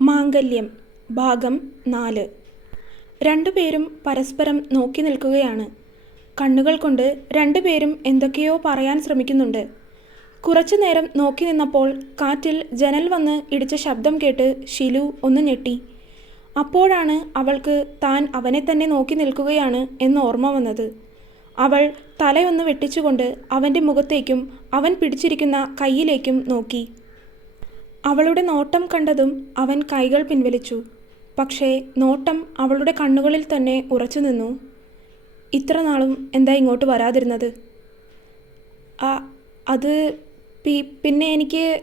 മാംഗല്യം ഭാഗം നാല്. രണ്ടുപേരും പരസ്പരം നോക്കി നിൽക്കുകയാണ്. കണ്ണുകൾ കൊണ്ട് രണ്ടുപേരും എന്തൊക്കെയോ പറയാൻ ശ്രമിക്കുന്നുണ്ട്. കുറച്ചു നേരം നോക്കി നിന്നപ്പോൾ കാറ്റിൽ ജനൽ വന്ന് ഇടിച്ച ശബ്ദം കേട്ട് ഷിലു ഒന്ന് ഞെട്ടി. അപ്പോഴാണ് അവൾക്ക് താൻ അവനെ തന്നെ നോക്കി നിൽക്കുകയാണ് എന്ന് ഓർമ്മ വന്നത്. അവൾ തലയൊന്ന് വെട്ടിച്ചുകൊണ്ട് അവന്റെ മുഖത്തേക്കും അവൻ പിടിച്ചിരിക്കുന്ന കയ്യിലേക്കും നോക്കി. അവളുടെ നോട്ടം കണ്ടതും അവൻ കൈകൾ പിൻവലിച്ചു. പക്ഷേ നോട്ടം അവളുടെ കണ്ണുകളിൽ തന്നെ ഉറച്ചു നിന്നു. ഇത്ര നാളും എന്താ ഇങ്ങോട്ട് വരാതിരുന്നത്? ആ അത് പി പിന്നെ എനിക്ക്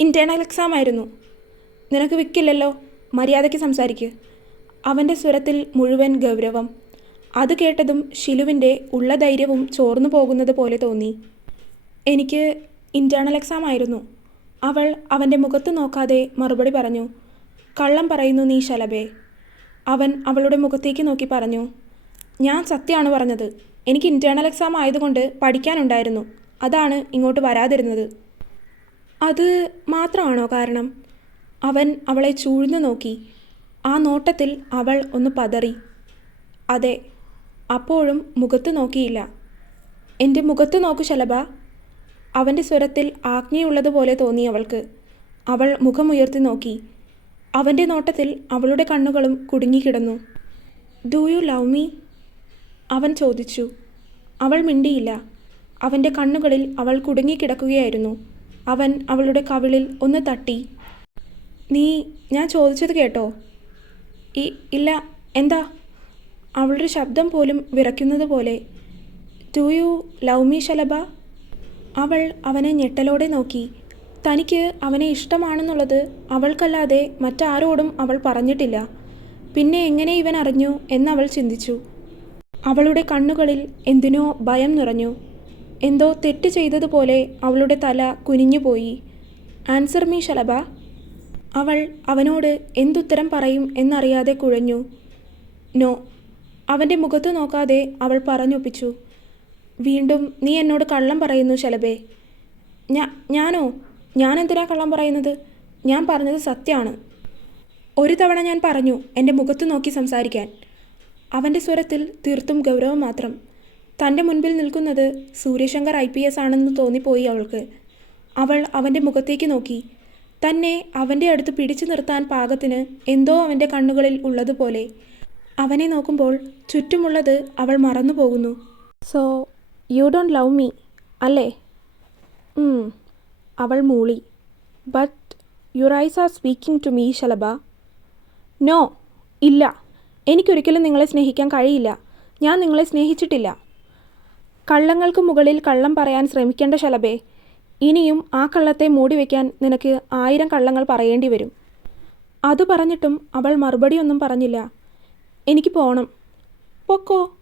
ഇന്റേണൽ എക്സാം ആയിരുന്നു. നിനക്ക് വിക്കില്ലല്ലോ? മര്യാദയ്ക്ക് സംസാരിക്ക്. അവന്റെ സ്വരത്തിൽ മുഴുവൻ ഗൗരവം. അത് കേട്ടതും ഷിലുവിന്റെ ഉള്ള ധൈര്യവും ചോർന്നു പോകുന്നത് പോലെ തോന്നി. എനിക്ക് ഇന്റേണൽ എക്സാം ആയിരുന്നു. അവൾ അവന്റെ മുഖത്ത് നോക്കാതെ മറുപടി പറഞ്ഞു കള്ളം പറയുന്നു നീ ശലഭേ. അവൻ അവളുടെ മുഖത്തേക്ക് നോക്കി പറഞ്ഞു ഞാൻ സത്യമാണ് പറഞ്ഞത്. എനിക്ക് ഇന്റേണൽ എക്സാം ആയതുകൊണ്ട് പഠിക്കാനുണ്ടായിരുന്നു. അതാണ് ഇങ്ങോട്ട് വരാതിരുന്നത്. അത് മാത്രമാണോ കാരണം? അവൻ അവളെ ചൂഴ്ന്നു നോക്കി. ആ നോട്ടത്തിൽ അവൾ ഒന്ന് പതറി. അതെ അപ്പോഴും മുഖത്ത് നോക്കിയില്ല. എന്റെ മുഖത്ത് നോക്കു ശലഭ. അവന്റെ സ്വരത്തിൽ ആജ്ഞയുള്ളതുപോലെ തോന്നി അവൾക്ക്. അവൾ മുഖമുയർത്തി നോക്കി. അവന്റെ നോട്ടത്തിൽ അവളുടെ കണ്ണുകളും കുടുങ്ങിക്കിടന്നു. ഡു യു ലവ് മീ അവൻ ചോദിച്ചു. അവൾ മിണ്ടിയില്ല. അവന്റെ കണ്ണുകളിൽ അവൾ കുടുങ്ങിക്കിടക്കുകയായിരുന്നു. അവൻ അവളുടെ കവിളിൽ ഒന്ന് തട്ടി. നീ ഞാൻ ചോദിച്ചത് കേട്ടോ. ഈ ഇല്ല എന്താ? അവളുടെ ശബ്ദം പോലും വിറയ്ക്കുന്നത് പോലെ ഡു യു ലവ് മീ ശലഭ? അവൾ അവനെ ഞെട്ടലോടെ നോക്കി. തനിക്ക് അവനെ ഇഷ്ടമാണെന്നുള്ളത് അവൾക്കല്ലാതെ മറ്റാരോടും അവൾ പറഞ്ഞിട്ടില്ല. പിന്നെ എങ്ങനെ ഇവൻ അറിഞ്ഞു എന്നവൾ ചിന്തിച്ചു. അവളുടെ കണ്ണുകളിൽ എന്തിനോ ഭയം നിറഞ്ഞു. എന്തോ തെറ്റ് ചെയ്തതുപോലെ അവളുടെ തല കുനിഞ്ഞുപോയി ആൻസർ മീ ശലഭ. അവൾ അവനോട് എന്തുത്തരം പറയും എന്നറിയാതെ കുഴഞ്ഞു. നോ. അവന്റെ മുഖത്ത് നോക്കാതെ അവൾ പറഞ്ഞൊപ്പിച്ചു. വീണ്ടും നീ എന്നോട് കള്ളം പറയുന്നു ശലഭേ. ഞാ ഞാനോ? ഞാൻ എന്തിനാ കള്ളം പറയുന്നത്? ഞാൻ പറഞ്ഞത് സത്യമാണ് ഒരു തവണ ഞാൻ പറഞ്ഞു എന്റെ മുഖത്ത് നോക്കി സംസാരിക്കാൻ. അവന്റെ സ്വരത്തിൽ തീർത്തും ഗൗരവം മാത്രം. തന്റെ മുൻപിൽ നിൽക്കുന്നത് സൂര്യശങ്കർ ഐ പി എസ് ആണെന്ന് തോന്നിപ്പോയി അവൾക്ക്. അവൾ അവന്റെ മുഖത്തേക്ക് നോക്കി. തന്നെ അവന്റെ അടുത്ത് പിടിച്ചു നിർത്താൻ പാകത്തിന് എന്തോ അവന്റെ കണ്ണുകളിൽ ഉള്ളതുപോലെ. അവനെ നോക്കുമ്പോൾ ചുറ്റുമുള്ളത് അവൾ മറന്നു പോകുന്നു so you don't love me അല്ലേ? അവൾ മൂളി. But you eyes are speaking to me Shalabha. No ഇല്ല. എനിക്കൊരിക്കലും നിങ്ങളെ സ്നേഹിക്കാൻ കഴിയില്ല. ഞാൻ നിങ്ങളെ സ്നേഹിച്ചിട്ടില്ല. കള്ളങ്ങൾക്ക് മുകളിൽ കള്ളം പറയാൻ ശ്രമിക്കേണ്ട ശലഭേ. ഇനിയും ആ കള്ളത്തെ മൂടിവെക്കാൻ നിനക്ക് ആയിരം കള്ളങ്ങൾ പറയേണ്ടി വരും. അത് പറഞ്ഞിട്ടും അവൾ മറുപടിയൊന്നും പറഞ്ഞില്ല. എനിക്ക് പോകണം പൊക്കോ.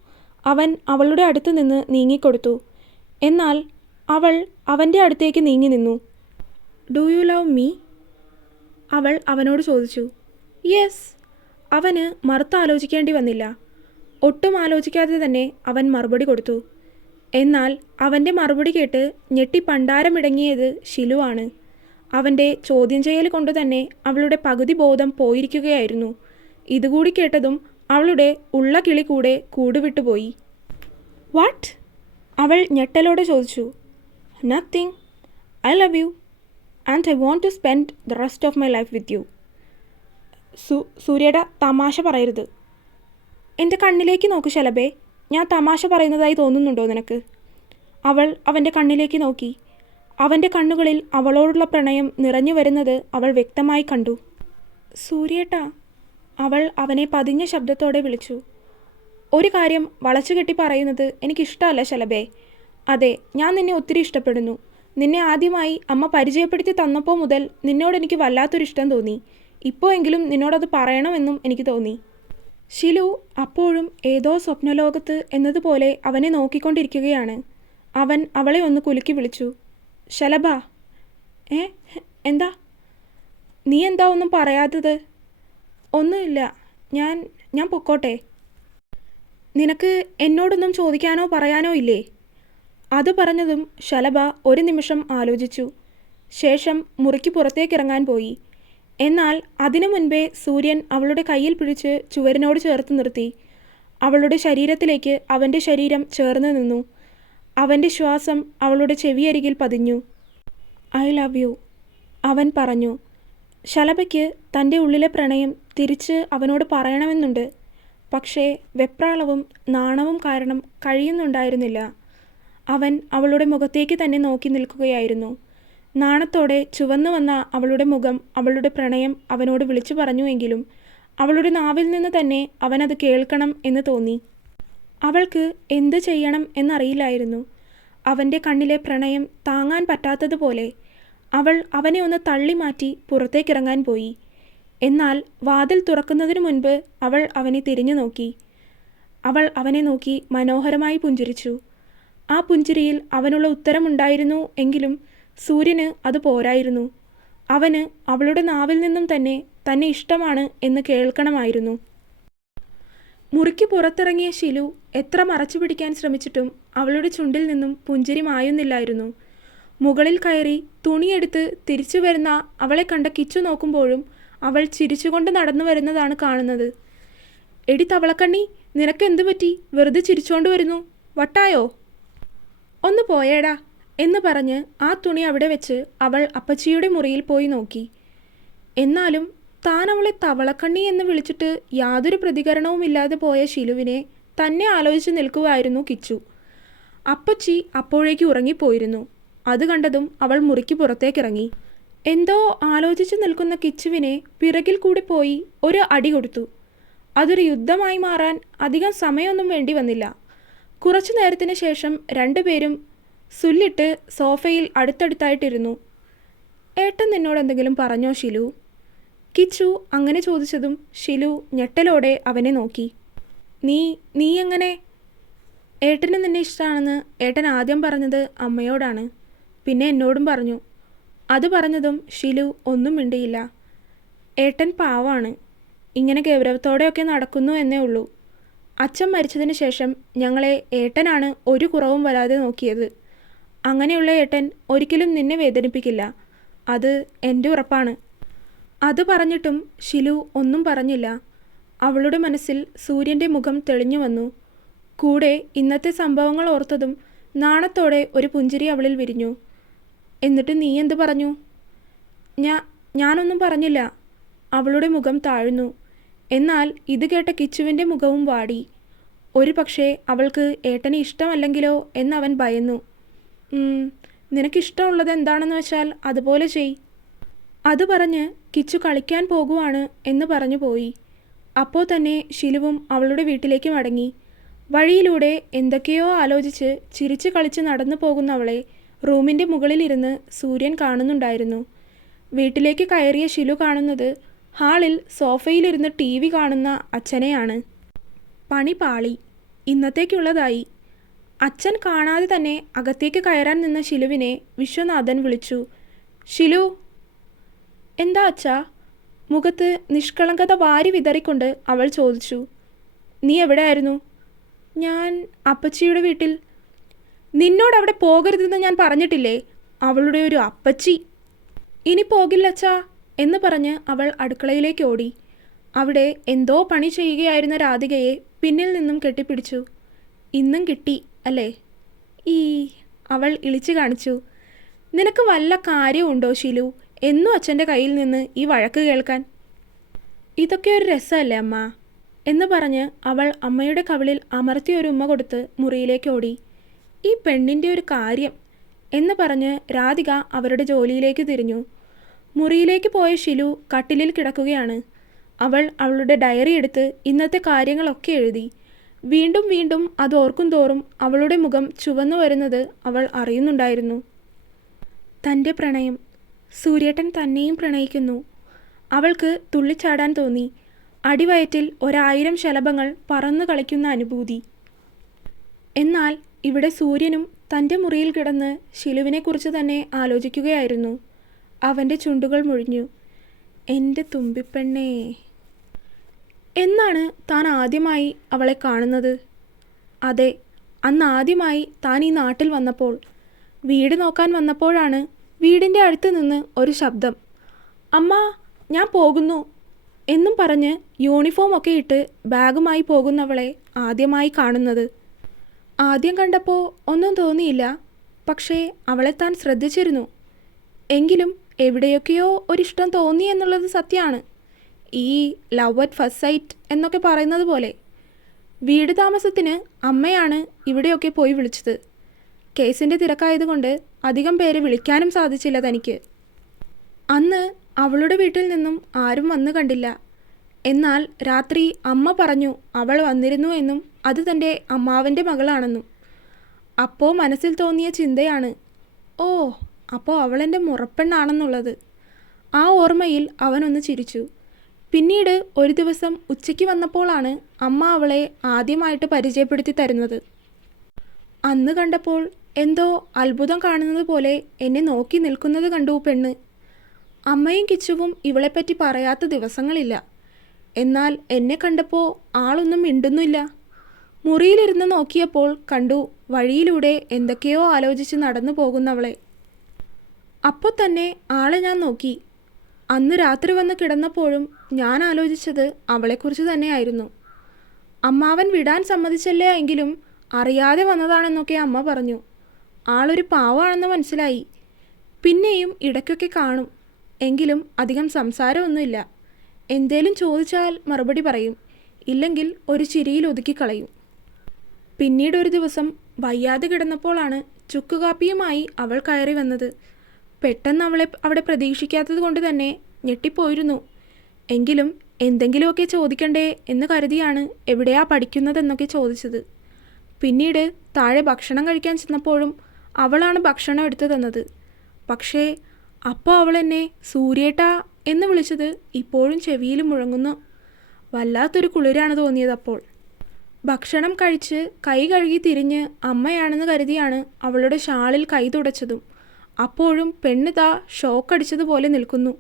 അവൻ അവളുടെ അടുത്ത് നിന്ന് നീങ്ങിക്കൊടുത്തു. എന്നാൽ അവൾ അവന്റെ അടുത്തേക്ക് നീങ്ങി നിന്നു ഡു യു ലവ് മീ അവൾ അവനോട് ചോദിച്ചു. യെസ് അവന് മറുത്താലോചിക്കേണ്ടി വന്നില്ല. ഒട്ടും ആലോചിക്കാതെ തന്നെ അവൻ മറുപടി കൊടുത്തു. എന്നാൽ അവന്റെ മറുപടി കേട്ട് ഞെട്ടി പണ്ടാരമിടങ്ങിയത് ശിലുവാണ്. അവന്റെ ചോദ്യം ചെയ്യൽ കൊണ്ട് തന്നെ അവളുടെ പകുതി ബോധം പോയിരിക്കുകയായിരുന്നു. ഇതുകൂടി കേട്ടതും അവളുടെ ഉള്ള കിളി കൂടെ കൂടുവിട്ടുപോയി വാട്ട്? അവൾ ഞെട്ടലോടെ ചോദിച്ചു. Nothing I love you and I want to spend the rest of my life with you സു സൂര്യയുടെ തമാശ പറയരുത്. എന്റെ കണ്ണിലേക്ക് നോക്ക് ശലഭേ. ഞാൻ തമാശ പറയുന്നതായി തോന്നുന്നുണ്ടോ നിനക്ക്? അവൾ അവന്റെ കണ്ണിലേക്ക് നോക്കി. അവന്റെ കണ്ണുകളിൽ അവളോടുള്ള പ്രണയം നിറഞ്ഞു വരുന്നത് അവൾ വ്യക്തമായി കണ്ടു. സൂര്യേട്ടാ അവൾ അവനെ പതിഞ്ഞ ശബ്ദത്തോടെ വിളിച്ചു. ഒരു കാര്യം വളച്ചുകെട്ടി പറയുന്നത് എനിക്കിഷ്ടമല്ല ശലഭേ. അതെ ഞാൻ നിന്നെ ഒത്തിരി ഇഷ്ടപ്പെടുന്നു. നിന്നെ ആദ്യമായി അമ്മ പരിചയപ്പെടുത്തി തന്നപ്പോൾ മുതൽ നിന്നോട് എനിക്ക് വല്ലാത്തൊരു ഇഷ്ടം തോന്നി. ഇപ്പോൾ എങ്കിലും നിന്നോടത് പറയണമെന്നും എനിക്ക് തോന്നി. ശിലു അപ്പോഴും ഏതോ സ്വപ്നലോകത്ത് എന്നതുപോലെ അവനെ നോക്കിക്കൊണ്ടിരിക്കുകയാണ്. അവൻ അവളെ ഒന്ന് കുലുക്കി വിളിച്ചു. ശലഭ ഏ എന്താ? നീ എന്താ ഒന്നും പറയാത്തത്? ഒന്നുമില്ല. ഞാൻ ഞാൻ പൊക്കോട്ടെ. നിനക്ക് എന്നോടൊന്നും ചോദിക്കാനോ പറയാനോ ഇല്ലേ? അത് പറഞ്ഞതും ശലഭ ഒരു നിമിഷം ആലോചിച്ചു. ശേഷം മുറിക്ക് പുറത്തേക്കിറങ്ങാൻ പോയി. എന്നാൽ അതിനു മുൻപേ സൂര്യൻ അവളുടെ കയ്യിൽ പിടിച്ച് ചുവരിനോട് ചേർത്ത് നിർത്തി. അവളുടെ ശരീരത്തിലേക്ക് അവന്റെ ശരീരം ചേർന്ന് നിന്നു. അവന്റെ ശ്വാസം അവളുടെ ചെവിയരികിൽ പതിഞ്ഞു. ഐ ലവ് യു അവൻ പറഞ്ഞു. ശലഭയ്ക്ക് തന്റെ ഉള്ളിലെ പ്രണയം തിരിച്ച് അവനോട് പറയണമെന്നുണ്ട്. പക്ഷേ വെപ്രാളവും നാണവും കാരണം കഴിയുന്നുണ്ടായിരുന്നില്ല. അവൻ അവളുടെ മുഖത്തേക്ക് തന്നെ നോക്കി നിൽക്കുകയായിരുന്നു. നാണത്തോടെ ചുവന്നു വന്ന അവളുടെ മുഖം അവളുടെ പ്രണയം അവനോട് വിളിച്ചു പറഞ്ഞുവെങ്കിലും അവളുടെ നാവിൽ നിന്ന് തന്നെ അവനത് കേൾക്കണം എന്ന് തോന്നി. അവൾക്ക് എന്ത് ചെയ്യണം എന്നറിയില്ലായിരുന്നു. അവന്റെ കണ്ണിലെ പ്രണയം താങ്ങാൻ പറ്റാത്തതുപോലെ അവൾ അവനെ ഒന്ന് തള്ളി മാറ്റി പുറത്തേക്കിറങ്ങാൻ പോയി. എന്നാൽ വാതിൽ തുറക്കുന്നതിനു മുൻപ് അവൾ അവനെ തിരിഞ്ഞു നോക്കി. അവൾ അവനെ നോക്കി മനോഹരമായി പുഞ്ചിരിച്ചു. ആ പുഞ്ചിരിയിൽ അവനുള്ള ഉത്തരമുണ്ടായിരുന്നു എങ്കിലും സൂര്യന് അത് പോരായിരുന്നു. അവന് അവളുടെ നാവിൽ നിന്നും തന്നെ തന്നെ ഇഷ്ടമാണ് എന്ന് കേൾക്കണമായിരുന്നു. മുറിക്ക് പുറത്തിറങ്ങിയ ശിലു എത്ര മറച്ചു പിടിക്കാൻ ശ്രമിച്ചിട്ടും അവളുടെ ചുണ്ടിൽ നിന്നും പുഞ്ചിരി മായുന്നില്ലായിരുന്നു. മുകളിൽ കയറി തുണിയെടുത്ത് തിരിച്ചു വരുന്ന അവളെ കണ്ട കിച്ചു നോക്കുമ്പോഴും അവൾ ചിരിച്ചുകൊണ്ട് നടന്നു വരുന്നതാണ് കാണുന്നത്. എടി തവളക്കണ്ണി നിനക്ക് എന്തു പറ്റി? വെറുതെ ചിരിച്ചുകൊണ്ട് വരുന്നു. വട്ടായോ? ഒന്ന് പോയേടാ എന്ന് പറഞ്ഞ് ആ തുണി അവിടെ വെച്ച് അവൾ അപ്പച്ചിയുടെ മുറിയിൽ പോയി നോക്കി. എന്നാലും താൻ അവളെ തവളക്കണ്ണി എന്ന് വിളിച്ചിട്ട് യാതൊരു പ്രതികരണവുമില്ലാതെ പോയ ശിലുവിനെ തന്നെ ആലോചിച്ച് നിൽക്കുമായിരുന്നു കിച്ചു. അപ്പച്ചി അപ്പോഴേക്ക് ഉറങ്ങിപ്പോയിരുന്നു. അത് കണ്ടതും അവൾ മുറിക്ക് പുറത്തേക്കിറങ്ങി. എന്തോ ആലോചിച്ചു നിൽക്കുന്ന കിച്ചുവിനെ പിറകിൽ കൂടി പോയി ഒരു അടി കൊടുത്തു. അതൊരു യുദ്ധമായി മാറാൻ അധികം സമയമൊന്നും വേണ്ടി വന്നില്ല. കുറച്ചു നേരത്തിന് ശേഷം രണ്ടുപേരും സുല്ലിട്ട് സോഫയിൽ അടുത്തടുത്തായിട്ടിരുന്നു. ഏട്ടൻ നിന്നോട് എന്തെങ്കിലും പറഞ്ഞോ ഷിലു കിച്ചു അങ്ങനെ ചോദിച്ചതും ഷിലു ഞെട്ടലോടെ അവനെ നോക്കി. നീ നീ എങ്ങനെ? ഏട്ടന് നിന്നെ ഇഷ്ടമാണെന്ന് ഏട്ടൻ ആദ്യം പറഞ്ഞത് അമ്മയോടാണ്. പിന്നെ എന്നോടും പറഞ്ഞു അത് പറഞ്ഞതും ഷിലു ഒന്നും മിണ്ടിയില്ല. ഏട്ടൻ പാവാണ്. ഇങ്ങനെ ഗൗരവത്തോടെയൊക്കെ നടക്കുന്നു എന്നേ ഉള്ളൂ. അച്ഛൻ മരിച്ചതിന് ശേഷം ഞങ്ങളെ ഏട്ടനാണ് ഒരു കുറവും വരാതെ നോക്കിയത്. അങ്ങനെയുള്ള ഏട്ടൻ ഒരിക്കലും നിന്നെ വേദനിപ്പിക്കില്ല. അത് എന്റെ ഉറപ്പാണ്. അത് പറഞ്ഞിട്ടും ഷിലു ഒന്നും പറഞ്ഞില്ല. അവളുടെ മനസ്സിൽ സൂര്യന്റെ മുഖം തെളിഞ്ഞു വന്നു. കൂടെ ഇന്നത്തെ സംഭവങ്ങൾ ഓർത്തതും നാണത്തോടെ ഒരു പുഞ്ചിരി അവളിൽ വിരിഞ്ഞു. എന്നിട്ട് നീ എന്ത് പറഞ്ഞു? ഞാ ഞാനൊന്നും പറഞ്ഞില്ല. അവളുടെ മുഖം താഴ്ന്നു. എന്നാൽ ഇത് കേട്ട കിച്ചുവിന്റെ മുഖവും വാടി. ഒരു പക്ഷേ അവൾക്ക് ഏട്ടനെ ഇഷ്ടമല്ലെങ്കിലോ എന്നവൻ ഭയന്നു. "ഉം, നിനക്കിഷ്ടമുള്ളത് എന്താണെന്ന് വെച്ചാൽ അതുപോലെ ചെയ്. അത് പറഞ്ഞ് കിച്ചു കളിക്കാൻ പോകുവാണ് എന്ന് പറഞ്ഞു പോയി. അപ്പോൾ തന്നെ ശിലുവും അവളുടെ വീട്ടിലേക്ക് മടങ്ങി. വഴിയിലൂടെ എന്തൊക്കെയോ ആലോചിച്ച് ചിരിച്ചു കളിച്ച് നടന്നു പോകുന്നവളെ റൂമിന്റെ മുകളിലിരുന്ന് സൂര്യൻ കാണുന്നുണ്ടായിരുന്നു. വീട്ടിലേക്ക് കയറിയ ഷിലു കാണുന്നത് ഹാളിൽ സോഫയിലിരുന്ന് ടി വി കാണുന്ന അച്ഛനെയാണ്. പണി പാളി. ഇന്നത്തേക്കുള്ളതായി. അച്ഛൻ കാണാതെ തന്നെ അകത്തേക്ക് കയറാൻ നിന്ന ഷിലുവിനെ വിശ്വനാഥൻ വിളിച്ചു. ഷിലു എന്താ അച്ഛാ? മുഖത്ത് നിഷ്കളങ്കത വാരി വിതറിക്കൊണ്ട് അവൾ ചോദിച്ചു. നീ എവിടെയായിരുന്നു? ഞാൻ അപ്പച്ചിയുടെ വീട്ടിൽ നിന്നോട് അവിടെ പോകരുതെന്ന് ഞാൻ പറഞ്ഞിട്ടില്ലേ? അവളുടെ ഒരു അപ്പച്ചി. ഇനി പോകില്ല അച്ഛാ എന്ന് പറഞ്ഞ് അവൾ അടുക്കളയിലേക്ക് ഓടി. അവിടെ എന്തോ പണി ചെയ്യുകയായിരുന്ന രാധികയെ പിന്നിൽ നിന്നും കെട്ടിപ്പിടിച്ചു. ഇന്നും കിട്ടി അല്ലേ? ഈ അവൾ ഇളിച്ചു കാണിച്ചു. നിനക്ക് വല്ല കാര്യമുണ്ടോ ഷിലു എന്നും അച്ഛന്റെ കയ്യിൽ നിന്ന് ഈ വഴക്ക് കേൾക്കാൻ. ഇതൊക്കെ ഒരു രസമല്ലേ അമ്മ? എന്ന് പറഞ്ഞ് അവൾ അമ്മയുടെ കവിളിൽ അമർത്തിയൊരു ഉമ്മ കൊടുത്ത് മുറിയിലേക്ക് ഓടി. ഈ പെണ്ണിന്റെ ഒരു കാര്യം എന്ന് പറഞ്ഞ് രാധിക അവരുടെ ജോലിയിലേക്ക് തിരിഞ്ഞു. മുറിയിലേക്ക് പോയ ഷിലു കട്ടിലിൽ കിടക്കുകയാണ്. അവൾ അവളുടെ ഡയറി എടുത്ത് ഇന്നത്തെ കാര്യങ്ങളൊക്കെ എഴുതി. വീണ്ടും വീണ്ടും അത് ഓർക്കും തോറും അവളുടെ മുഖം ചുവന്നു വരുന്നത് അവൾ അറിയുന്നുണ്ടായിരുന്നു. തന്റെ പ്രണയം സൂര്യേട്ടൻ തന്നെയും പ്രണയിക്കുന്നു. അവൾക്ക് തുള്ളിച്ചാടാൻ തോന്നി. അടിവയറ്റിൽ ഒരായിരം ശലഭങ്ങൾ പറന്നു കളിക്കുന്ന അനുഭൂതി. എന്നാൽ ഇവിടെ സൂര്യനും തന്റെ മുറിയിൽ കിടന്ന് ശിലുവിനെക്കുറിച്ച് തന്നെ ആലോചിക്കുകയായിരുന്നു. അവന്റെ ചുണ്ടുകൾ മുഴിഞ്ഞു. എന്റെ തുമ്പിപ്പെണ്ണേ. എന്നാണ് താൻ ആദ്യമായി അവളെ കാണുന്നത്. അതെ അന്ന് ആദ്യമായി താൻ ഈ നാട്ടിൽ വന്നപ്പോൾ. വീട് നോക്കാൻ വന്നപ്പോഴാണ് വീടിന്റെ അടുത്ത് നിന്ന് ഒരു ശബ്ദം. അമ്മ ഞാൻ പോകുന്നു എന്നും പറഞ്ഞ് യൂണിഫോം ഒക്കെ ഇട്ട് ബാഗുമായി പോകുന്നവളെ ആദ്യമായി കാണുന്നത്. ആദ്യം കണ്ടപ്പോൾ ഒന്നും തോന്നിയില്ല. പക്ഷേ അവളെ താൻ ശ്രദ്ധിച്ചിരുന്നു. എങ്കിലും എവിടെയൊക്കെയോ ഒരിഷ്ടം തോന്നി എന്നുള്ളത് സത്യമാണ് ഈ ലവ് അറ്റ് ഫസ്റ്റ് സൈറ്റ് എന്നൊക്കെ പറയുന്നത് പോലെ. വീട് താമസത്തിന് അമ്മയാണ് ഇവിടെയൊക്കെ പോയി വിളിച്ചത്. കേസിന്റെ തിരക്കായതുകൊണ്ട് അധികം പേരെ വിളിക്കാനും സാധിച്ചില്ല തനിക്ക്. അന്ന് അവളുടെ വീട്ടിൽ നിന്നും ആരും വന്നു കണ്ടില്ല. എന്നാൽ രാത്രി അമ്മ പറഞ്ഞു അവൾ വന്നിരുന്നു എന്നും അത് തന്റെ അമ്മാവന്റെ മകളാണെന്നും. അപ്പോൾ മനസ്സിൽ തോന്നിയ ചിന്തയാണ് ഓ അപ്പോൾ അവളെന്റെ മുറപ്പെണ്ണാണെന്നുള്ളത്. ആ ഓർമ്മയിൽ അവനൊന്ന് ചിരിച്ചു. പിന്നീട് ഒരു ദിവസം ഉച്ചയ്ക്ക് വന്നപ്പോഴാണ് അമ്മ അവളെ ആദ്യമായിട്ട് പരിചയപ്പെടുത്തി തരുന്നത്. അന്ന് കണ്ടപ്പോൾ എന്തോ അത്ഭുതം കാണുന്നത് പോലെ എന്നെ നോക്കി നിൽക്കുന്നത് കണ്ടു പെണ്ണ്. അമ്മയും കിച്ചുവും ഇവളെപ്പറ്റി പറയാത്ത ദിവസങ്ങളില്ല. എന്നാൽ എന്നെ കണ്ടപ്പോൾ ആളൊന്നും മിണ്ടുന്നില്ല മുറിയിലിരുന്ന് നോക്കിയപ്പോൾ കണ്ടു വഴിയിലൂടെ എന്തൊക്കെയോ ആലോചിച്ച് നടന്നു പോകുന്നവളെ. അപ്പോൾ തന്നെ ആളെ ഞാൻ നോക്കി. അന്ന് രാത്രി വന്ന് കിടന്നപ്പോഴും ഞാൻ ആലോചിച്ചത് അവളെക്കുറിച്ച് തന്നെയായിരുന്നു. അമ്മാവൻ വിടാൻ സമ്മതിച്ചല്ലേ എങ്കിലും അറിയാതെ വന്നതാണെന്നൊക്കെ അമ്മ പറഞ്ഞു. ആളൊരു പാവമാണെന്ന് മനസ്സിലായി. പിന്നെയും ഇടയ്ക്കൊക്കെ കാണും. എങ്കിലും അധികം സംസാരമൊന്നുമില്ല. എന്തേലും ചോദിച്ചാൽ മറുപടി പറയും. ഇല്ലെങ്കിൽ ഒരു ചിരിയിൽ ഒതുക്കിക്കളയും. പിന്നീട് ഒരു ദിവസം വയ്യാതെ കിടന്നപ്പോഴാണ് ചുക്കുകാപ്പിയുമായി അവൾ കയറി വന്നത്. പെട്ടെന്ന് അവളെ അവിടെ പ്രതീക്ഷിക്കാത്തത് കൊണ്ട് തന്നെ ഞെട്ടിപ്പോയിരുന്നു. എങ്കിലും എന്തെങ്കിലുമൊക്കെ ചോദിക്കണ്ടേ എന്ന് കരുതിയാണ് എവിടെയാ പഠിക്കുന്നതെന്നൊക്കെ ചോദിച്ചത്. പിന്നീട് താഴെ ഭക്ഷണം കഴിക്കാൻ ചെന്നപ്പോഴും അവളാണ് ഭക്ഷണം എടുത്തു തന്നത് പക്ഷേ അപ്പോൾ അവൾ എന്നെ സൂര്യേട്ടാ എന്ന് വിളിച്ചത് ഇപ്പോഴും ചെവിയിൽ മുഴങ്ങുന്നു. വല്ലാത്തൊരു കുളിരാണ് തോന്നിയത് അപ്പോൾ. ഭക്ഷണം കഴിച്ച് കൈ കഴുകി തിരിഞ്ഞ് അമ്മയാണെന്ന് കരുതിയാണ് അവളുടെ ഷാളിൽ കൈ തുടച്ചതും. അപ്പോഴും പെണ്ണ് താ ഷോക്കടിച്ചതുപോലെ നിൽക്കുന്നു.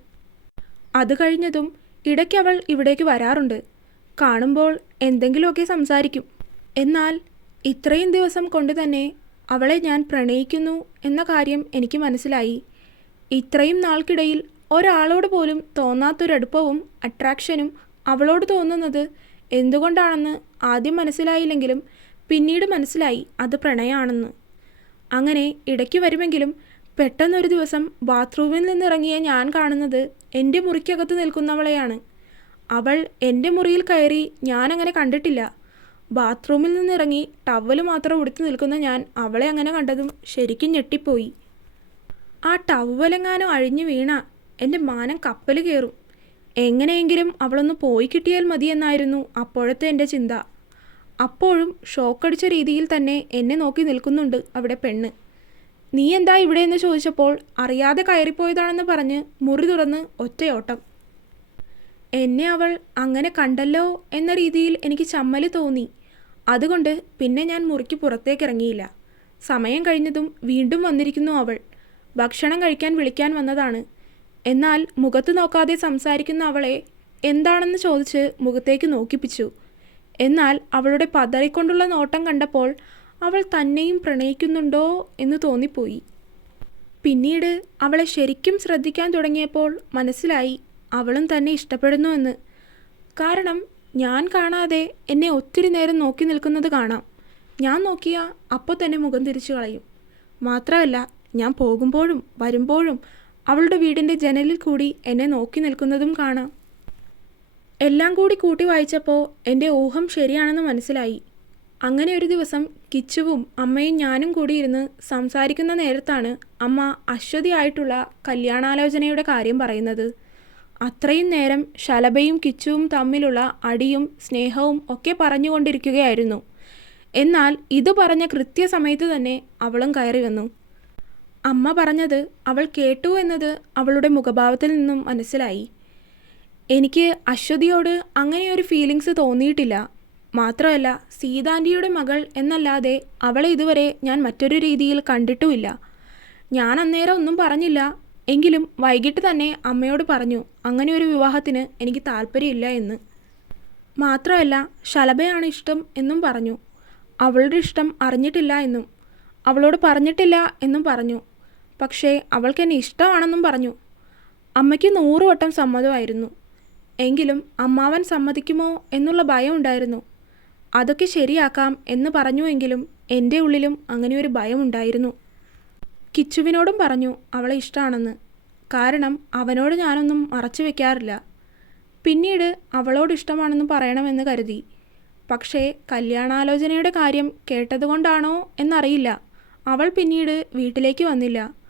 അത് കഴിഞ്ഞതും ഇടയ്ക്ക് അവൾ ഇവിടേക്ക് വരാറുണ്ട്. കാണുമ്പോൾ എന്തെങ്കിലുമൊക്കെ സംസാരിക്കും. എന്നാൽ ഇത്രയും ദിവസം കൊണ്ട് തന്നെ അവളെ ഞാൻ പ്രണയിക്കുന്നു എന്ന കാര്യം എനിക്ക് മനസ്സിലായി. ഇത്രയും നാൾക്കിടയിൽ ഒരാളോട് പോലും തോന്നാത്തൊരടുപ്പവും അട്രാക്ഷനും അവളോട് തോന്നുന്നത് എന്തുകൊണ്ടാണെന്ന് ആദ്യം മനസ്സിലായില്ലെങ്കിലും പിന്നീട് മനസ്സിലായി അത് പ്രണയമാണെന്ന് അങ്ങനെ ഇടയ്ക്ക് വരുമെങ്കിലും പെട്ടെന്നൊരു ദിവസം ബാത്റൂമിൽ നിന്നിറങ്ങിയ ഞാൻ കാണുന്നത് എന്റെ മുറിക്കകത്ത് നിൽക്കുന്നവളെയാണ്. അവൾ എന്റെ മുറിയിൽ കയറി ഞാനങ്ങനെ കണ്ടിട്ടില്ല. ബാത്റൂമിൽ നിന്നിറങ്ങി ടവൽ മാത്രം ഉടുത്ത് നിൽക്കുന്ന ഞാൻ അവളെ അങ്ങനെ കണ്ടതും ശരിക്കും ഞെട്ടിപ്പോയി. ആ ടവലെങ്ങാനും അഴിഞ്ഞു വീണ എന്റെ മാനം കപ്പൽ കയറും. എങ്ങനെയെങ്കിലും അവളൊന്ന് പോയി കിട്ടിയാൽ മതിയെന്നായിരുന്നു അപ്പോഴത്തെ എന്റെ ചിന്ത. അപ്പോഴും ഷോക്കടിച്ച രീതിയിൽ തന്നെ എന്നെ നോക്കി നിൽക്കുന്നുണ്ട് അവിടെ പെണ്ണ്. നീ എന്താ ഇവിടെ എന്ന് ചോദിച്ചപ്പോൾ അറിയാതെ കയറിപ്പോയതാണെന്ന് പറഞ്ഞ് മുറി തുറന്ന് ഒറ്റയോട്ടം. എന്നെ അവൾ അങ്ങനെ കണ്ടല്ലോ എന്ന രീതിയിൽ എനിക്ക് ചമ്മൽ തോന്നി. അതുകൊണ്ട് പിന്നെ ഞാൻ മുറിക്ക് പുറത്തേക്ക് ഇറങ്ങിയില്ല സമയം കഴിഞ്ഞതും വീണ്ടും വന്നിരിക്കുന്നു അവൾ. ഭക്ഷണം കഴിക്കാൻ വിളിക്കാൻ വന്നതാണ്. എന്നാൽ മുഖത്ത് നോക്കാതെ സംസാരിക്കുന്ന അവളെ എന്താണെന്ന് ചോദിച്ച് മുഖത്തേക്ക് നോക്കിപ്പിച്ചു. എന്നാൽ അവളുടെ പതറിക്കൊണ്ടുള്ള നോട്ടം കണ്ടപ്പോൾ അവൾ തന്നെയും പ്രണയിക്കുന്നുണ്ടോ എന്ന് തോന്നിപ്പോയി. പിന്നീട് അവളെ ശരിക്കും ശ്രദ്ധിക്കാൻ തുടങ്ങിയപ്പോൾ മനസ്സിലായി അവളും തന്നെ ഇഷ്ടപ്പെടുന്നു എന്ന്. കാരണം ഞാൻ കാണാതെ എന്നെ ഒത്തിരി നേരം നോക്കി നിൽക്കുന്നത് കാണാം. ഞാൻ നോക്കിയാൽ അപ്പോൾ തന്നെ മുഖം തിരിച്ചു കളയും. മാത്രമല്ല ഞാൻ പോകുമ്പോഴും വരുമ്പോഴും അവളുടെ വീടിന്റെ ജനലിൽ കൂടി എന്നെ നോക്കി നിൽക്കുന്നതും കാണാം. എല്ലാം കൂടി കൂട്ടി വായിച്ചപ്പോൾ എന്റെ ഊഹം ശരിയാണെന്ന് മനസ്സിലായി. അങ്ങനെ ഒരു ദിവസം കിച്ചുവും അമ്മയും ഞാനും കൂടി ഇരുന്ന് സംസാരിക്കുന്ന നേരത്താണ് അമ്മ അശ്വതിയായിട്ടുള്ള കല്യാണാലോചനയുടെ കാര്യം പറയുന്നത്. അത്രയും നേരം ശലഭയും കിച്ചുവും തമ്മിലുള്ള അടിയും സ്നേഹവും ഒക്കെ പറഞ്ഞുകൊണ്ടിരിക്കുകയായിരുന്നു. എന്നാൽ ഇത് പറഞ്ഞ കൃത്യസമയത്ത് തന്നെ അവളും കയറി വന്നു. അമ്മ പറഞ്ഞത് അവൾ കേട്ടു എന്നത് അവളുടെ മുഖഭാവത്തിൽ നിന്നും മനസ്സിലായി. എനിക്ക് അശ്വതിയോട് അങ്ങനെയൊരു ഫീലിങ്സ് തോന്നിയിട്ടില്ല. മാത്രമല്ല സീതാന്റിയുടെ മകൾ എന്നല്ലാതെ അവളെ ഇതുവരെ ഞാൻ മറ്റൊരു രീതിയിൽ കണ്ടിട്ടുമില്ല. ഞാൻ അന്നേരം ഒന്നും പറഞ്ഞില്ല. എങ്കിലും വൈകിട്ട് തന്നെ അമ്മയോട് പറഞ്ഞു അങ്ങനെ ഒരു വിവാഹത്തിന് എനിക്ക് താല്പര്യമില്ല എന്ന്. മാത്രമല്ല ശലഭയാണ് ഇഷ്ടം എന്നും പറഞ്ഞു. അവളുടെ ഇഷ്ടം അറിഞ്ഞിട്ടില്ല എന്നും. അവളോട് പറഞ്ഞിട്ടില്ല എന്നും പറഞ്ഞു. പക്ഷേ അവൾക്ക് എന്നെ ഇഷ്ടമാണെന്നും പറഞ്ഞു. അമ്മയ്ക്ക് നൂറ് വട്ടം സമ്മതമായിരുന്നു. എങ്കിലും അമ്മാവൻ സമ്മതിക്കുമോ എന്നുള്ള ഭയം ഉണ്ടായിരുന്നു. അതൊക്കെ ശരിയാക്കാം എന്ന് പറഞ്ഞുവെങ്കിലും എന്റെ ഉള്ളിലും അങ്ങനെ ഒരു ഭയമുണ്ടായിരുന്നു കിച്ചുവിനോടും പറഞ്ഞു അവളെ ഇഷ്ടമാണെന്ന് കാരണം അവനോട് ഞാനൊന്നും മറച്ചു വെക്കാറില്ല. പിന്നീട് അവളോട് ഇഷ്ടമാണെന്ന് പറയണമെന്ന് കരുതി. പക്ഷേ കല്യാണാലോചനയുടെ കാര്യം കേട്ടതുകൊണ്ടാണോ എന്നറിയില്ല. അവൾ പിന്നീട് വീട്ടിലേക്ക് വന്നില്ല.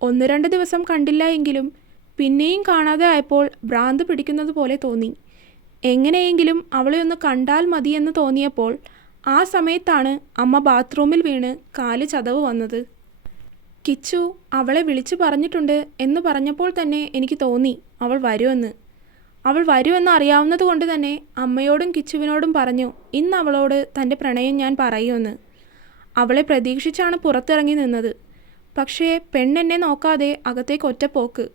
ഒന്ന് രണ്ട് ദിവസം കണ്ടില്ല എങ്കിലും പിന്നെയും കാണാതെ ആയപ്പോൾ ഭ്രാന്ത് പിടിക്കുന്നത് പോലെ തോന്നി. എങ്ങനെയെങ്കിലും അവളെ ഒന്ന് കണ്ടാൽ മതിയെന്ന് തോന്നിയപ്പോൾ ആ സമയത്താണ് അമ്മ ബാത്റൂമിൽ വീണ് കാൽ ചതവ് വന്നത്. കിച്ചു അവളെ വിളിച്ചു പറഞ്ഞിട്ടുണ്ട് എന്ന് പറഞ്ഞപ്പോൾ തന്നെ എനിക്ക് തോന്നി അവൾ വരുമെന്ന്. അവൾ വരുമെന്ന് അറിയാവുന്നത് കൊണ്ട് തന്നെ അമ്മയോടും കിച്ചുവിനോടും പറഞ്ഞു ഇന്ന് അവളോട് തന്റെ പ്രണയം ഞാൻ പറയുമെന്ന് അവളെ പ്രതീക്ഷിച്ചാണ് പുറത്തിറങ്ങി നിന്നത്. പക്ഷേ പെണ്ണെന്നെ നോക്കാതെ അകത്തേക്ക് ഒറ്റപ്പോക്ക്.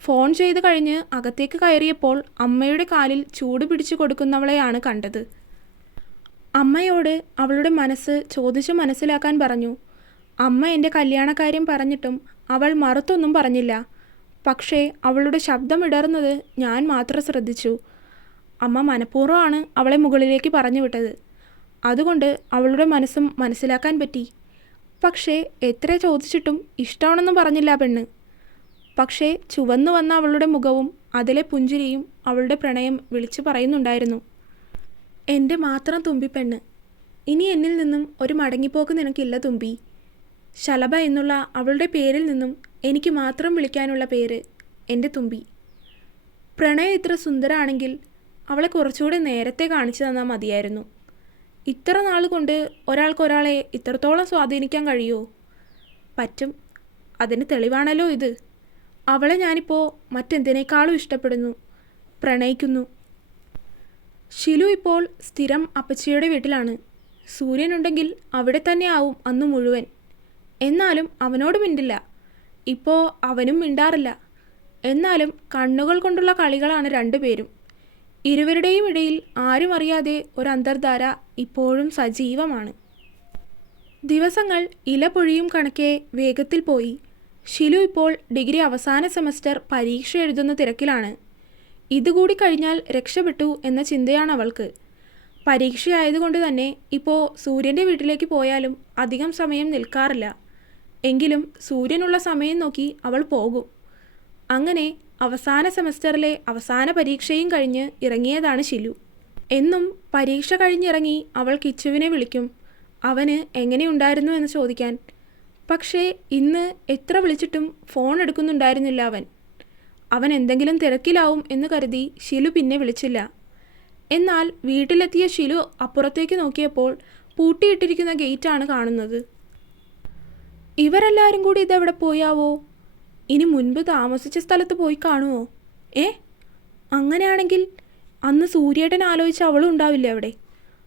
ഫോൺ ചെയ്ത് കഴിഞ്ഞ് അകത്തേക്ക് കയറിയപ്പോൾ അമ്മയുടെ കാലിൽ ചൂട് പിടിച്ചു കൊടുക്കുന്നവളെയാണ് കണ്ടത്. അമ്മയോട് അവളുടെ മനസ്സ് ചോദിച്ചു മനസ്സിലാക്കാൻ പറഞ്ഞു. അമ്മ എന്റെ കല്യാണക്കാര്യം പറഞ്ഞിട്ടും അവൾ മറുത്തൊന്നും പറഞ്ഞില്ല. പക്ഷേ അവളുടെ ശബ്ദം ഇടർന്നത് ഞാൻ മാത്രം ശ്രദ്ധിച്ചു. അമ്മ മനഃപൂർവമാണ് അവളെ മുകളിലേക്ക് പറഞ്ഞു വിട്ടത്. അതുകൊണ്ട് അവളുടെ മനസ്സും മനസ്സിലാക്കാൻ പറ്റി. പക്ഷേ എത്ര ചോദിച്ചിട്ടും ഇഷ്ടമാണെന്ന് പറഞ്ഞില്ല പെണ്ണ്. പക്ഷേ ചുവന്നു വന്ന അവളുടെ മുഖവും അതിലെ പുഞ്ചിരിയും അവളുടെ പ്രണയം വിളിച്ചു പറയുന്നുണ്ടായിരുന്നു. എന്റെ മാത്രം തുമ്പി പെണ്ണ്. ഇനി എന്നിൽ നിന്നും ഒരു മടങ്ങിപ്പോക്ക് നിനക്കില്ല തുമ്പി. ശലഭ എന്നുള്ള അവളുടെ പേരിൽ നിന്നും എനിക്ക് മാത്രം വിളിക്കാനുള്ള പേര് എന്റെ തുമ്പി. പ്രണയം ഇത്ര സുന്ദരാണെങ്കിൽ അവളെ കുറച്ചുകൂടി നേരത്തെ കാണിച്ചു തന്നാൽ മതിയായിരുന്നു. ഇത്ര നാൾ കൊണ്ട് ഒരാൾക്ക് ഒരാളെ ഇത്രത്തോളം സ്വാധീനിക്കാൻ കഴിയുമോ പറ്റും. അതിന് തെളിവാണല്ലോ ഇത്. അവളെ ഞാനിപ്പോൾ മറ്റെന്തിനേക്കാളും ഇഷ്ടപ്പെടുന്നു പ്രണയിക്കുന്നു. ഷിലു ഇപ്പോൾ സ്ഥിരം അപ്പച്ചിയുടെ വീട്ടിലാണ്. സൂര്യനുണ്ടെങ്കിൽ അവിടെ തന്നെ ആവും അന്ന് മുഴുവൻ. എന്നാലും അവനോട് മിണ്ടില്ല. ഇപ്പോൾ അവനും മിണ്ടാറില്ല. എന്നാലും കണ്ണുകൾ കൊണ്ടുള്ള കളികളാണ് രണ്ടുപേരും. ഇരുവരുടെയും ഇടയിൽ ആരും അറിയാതെ ഒരു അന്തർധാര ഇപ്പോഴും സജീവമാണ്. ദിവസങ്ങൾ ഇല പൊഴിയും കണക്കെ വേഗത്തിൽ പോയി. ഷിലു ഇപ്പോൾ ഡിഗ്രി അവസാന സെമസ്റ്റർ പരീക്ഷ എഴുതുന്ന തിരക്കിലാണ്. ഇതുകൂടി കഴിഞ്ഞാൽ രക്ഷപ്പെട്ടു എന്ന ചിന്തയാണ് അവൾക്ക് പരീക്ഷയായതുകൊണ്ട് തന്നെ ഇപ്പോൾ സൂര്യന്റെ വീട്ടിലേക്ക് പോയാലും അധികം സമയം നിൽക്കാറില്ല. എങ്കിലും സൂര്യനുള്ള സമയം നോക്കി അവൾ പോകും. അങ്ങനെ അവസാന സെമസ്റ്ററിലെ അവസാന പരീക്ഷയും കഴിഞ്ഞ് ഇറങ്ങിയതാണ് ഷിലു എന്നും പരീക്ഷ കഴിഞ്ഞിറങ്ങി അവൾ കിച്ചുവിനെ വിളിക്കും അവന് എങ്ങനെയുണ്ടായിരുന്നു എന്ന് ചോദിക്കാൻ. പക്ഷേ ഇന്ന് എത്ര വിളിച്ചിട്ടും ഫോൺ എടുക്കുന്നുണ്ടായിരുന്നില്ല അവൻ. അവൻ എന്തെങ്കിലും തിരക്കിലാവും എന്ന് കരുതി ഷിലു പിന്നെ വിളിച്ചില്ല. എന്നാൽ വീട്ടിലെത്തിയ ഷിലു അപ്പുറത്തേക്ക് നോക്കിയപ്പോൾ പൂട്ടിയിട്ടിരിക്കുന്ന ഗേറ്റാണ് കാണുന്നത്. ഇവരെല്ലാവരും കൂടി ഇതെവിടെ പോയാവോ? ഇനി മുൻപ് താമസിച്ച സ്ഥലത്ത് പോയി കാണുമോ ഏ? അങ്ങനെയാണെങ്കിൽ അന്ന് സൂര്യേട്ടൻ ആലോചിച്ച് അവളും ഉണ്ടാവില്ല അവിടെ?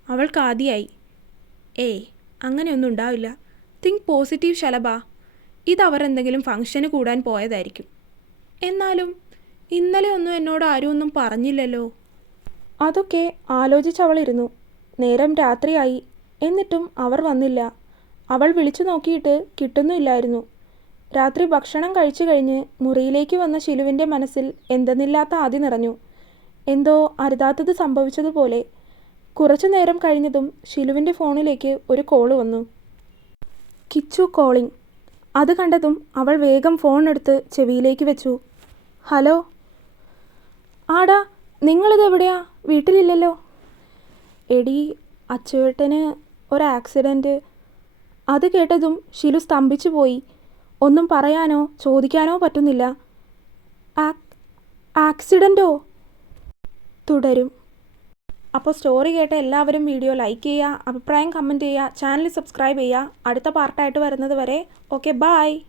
അവൾക്ക് ആദ്യമായി ഏയ് അങ്ങനെയൊന്നും ഉണ്ടാവില്ല. Think positive ശലഭ. ഇതവർ എന്തെങ്കിലും ഫംഗ്ഷന് കൂടാൻ പോയതായിരിക്കും. എന്നാലും ഇന്നലെ ഒന്നും എന്നോട് ആരും ഒന്നും പറഞ്ഞില്ലല്ലോ. അതൊക്കെ ആലോചിച്ചവളിരുന്നു നേരം രാത്രിയായി. എന്നിട്ടും അവർ വന്നില്ല. അവൾ വിളിച്ചു നോക്കിയിട്ട് കിട്ടുന്നുമില്ലായിരുന്നു. രാത്രി ഭക്ഷണം കഴിച്ചു കഴിഞ്ഞ് മുറിയിലേക്ക് വന്ന ശിലുവിന്റെ മനസ്സിൽ എന്തെന്നില്ലാത്ത ആദി നിറഞ്ഞു. എന്തോ അരുതാത്തത് സംഭവിച്ചതുപോലെ കുറച്ചു നേരം കഴിഞ്ഞതും ശിലുവിന്റെ ഫോണിലേക്ക് ഒരു കോൾ വന്നു. കിച്ചു കോളിംഗ്. അത് കണ്ടതും അവൾ വേഗം ഫോൺ എടുത്ത് ചെവിയിലേക്ക് വെച്ചു. ഹലോ? ആടാ നിങ്ങളിത് എവിടെയാ? വീട്ടിലില്ലല്ലോ? എടി അച്ചുവേട്ടന് ഒരു ആക്സിഡന്റ് അത് കേട്ടതും ഷിലു സ്തംഭിച്ചു പോയി ഒന്നും പറയാനോ ചോദിക്കാനോ പറ്റുന്നില്ല. ആക്സിഡന്റോ തുടരും. അപ്പോൾ സ്റ്റോറി കേട്ട എല്ലാവരും വീഡിയോ ലൈക്ക് ചെയ്യുക അഭിപ്രായം കമന്റ് ചെയ്യുക ചാനൽ സബ്സ്ക്രൈബ് ചെയ്യുക. അടുത്ത പാർട്ടായിട്ട് വരുന്നത് വരെ ഓക്കെ ബായ്